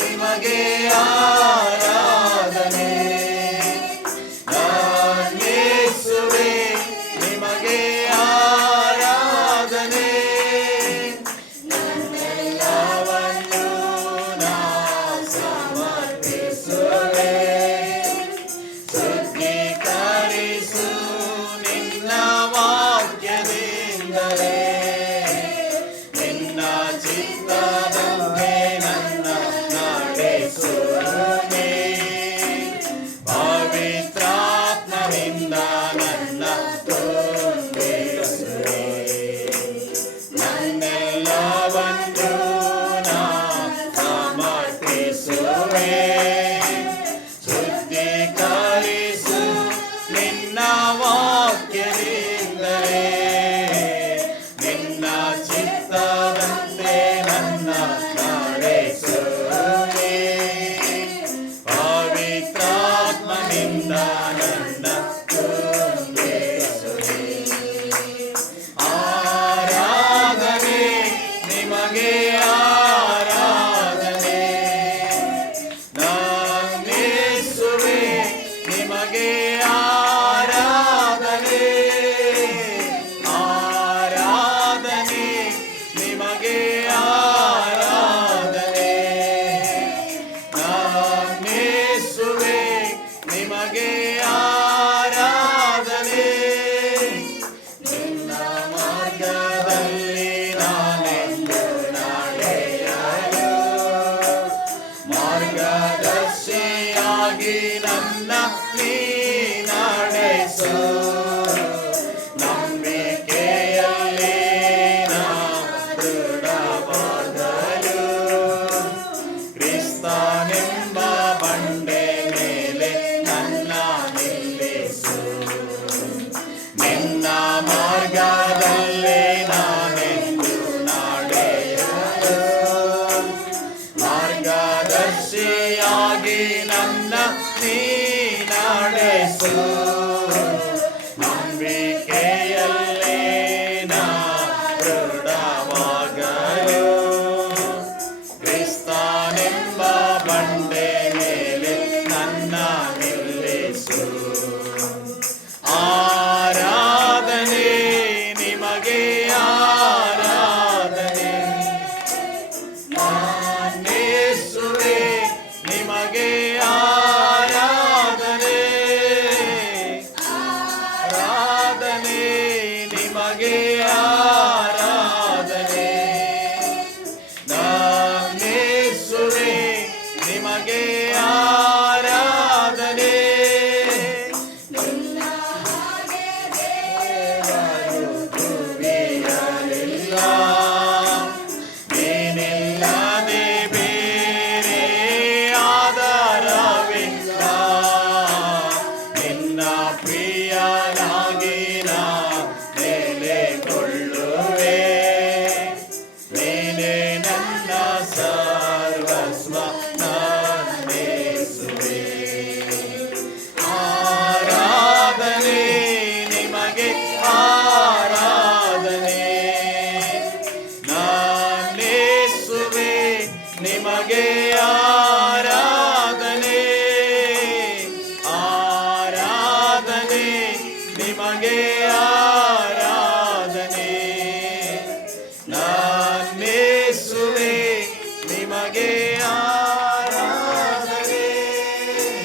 ನಿಮಗೆ ಆರಾಧನೆ. ಯೇಸುವೇ ನಿಮಗೆ ಆರಾಧನೆ. ನನ್ನೆಲ್ಲವನ್ನು ನಾ ಸಮರ್ಪಿಸುವೆ. ಶುದ್ಧೀಕರಿಸು ನಿನ್ನ ವಾಕ್ಯದಿಂದಲೇ. ನಿನ್ನ ಚಿತ್ತದಂತೆ ನನ್ನ ನಡೆಸುವೆ. ಪವಿತ್ರಾತ್ಮನಿಂದ ನನ್ನ ತುಂಬಿಸುವೆ. ನನ್ನೆಲ್ಲವನ್ನು ನಾ ಸಮರ್ಪಿಸುವೆ. ಶುದ್ಧೀಕರಿಸು ನಿನ್ನ ವಾಕ್ಯದಿಂದಲೇ. ನಿನ್ನ ಚಿತ್ತದಂತೆ ನನ್ನ ನಡೆಸುವೆ. ಪವಿತ್ರಾತ್ಮನಿಂದ ನನ್ನ ತುಂಬಿಸುವೆ. ಆರಾಧನೆ ನಿಮಗೆ ಆರಾಧನೆ. ಯೇಸುವೇ ನಿಮಗೆ ಆರಾಧನೆ. ಆರಾಧನೆ ನಿಮಗೆ ಆರಾಧನೆ. ಯೇಸುವೇ ನಿಮಗೆ ಆರಾಧನೆ. ನಿನ್ನ ಮಾರ್ಗದಲ್ಲಿ ನಾನೆಂದು ನಡೆಯಲು ಮಾರ್ಗದರ್ಶಿಯಾಗಿ ನನ್ನ ನೀ ನಡೆಸು. ನಂಬಿಕೆಯಲ್ಲಿ ನಾ ದೃಢವಾಗಲು ಕ್ರಿಸ್ತನೆಂಬ ಬಂಡೆ ಮೇಲೆ ನನ್ನ ನಿಲ್ಲಿಸು. ನಿನ್ನ ಮಾರ್ಗದಲ್ಲಿ ನಾನೆಂದು ನಡೆಯಲು ಮಾರ್ಗದರ್ಶಿಯಾಗಿ ನನ್ನ ನೀ ನಡೆಸು. ನಂಬಿಕೆಯಲ್ಲಿ ನಾ ದೃಢವಾಗಲು ಕ್ರಿಸ್ತನೆಂಬ ಬಂಡೆ ಮೇಲೆ ನನ್ನ ನಿಲ್ಲಿಸು. ಆರಾಧನೆ ನಿಮಗೆ ಆರಾಧನೆ. ಯೇಸುವೇ ನಿಮಗೆ ಆರಾಧನೆ. ಆರಾಧನೆ ನಿಮಗೆ ಆರಾಧನೆ. ಯೇಸುವೇ ನಿಮಗೆ ಆರಾಧನೆ. ಭುವಿಯಲಿಲ್ಲ. ನೀನಿಲ್ಲದೆ ಬೇರೆ ಆಧಾರವಿಲ್ಲ. ನಿನ್ನ ಪ್ರಿಯನಾಗಿ ನಾ ನೆಲೆಗೊಳ್ಳುವೆ. ನೀನೇ ನನ್ನ ಸರ್ವಸ್ವ ನನ್ನೇಸುವೆ. ಆರಾಧನೆ ನಿಮಗೆ ಆರಾಧನೆ. ಯೇಸುವೇ ನಿಮಗೆ ಆರಾಧನೆ. ಆರಾಧನೆ ನಿಮಗೆ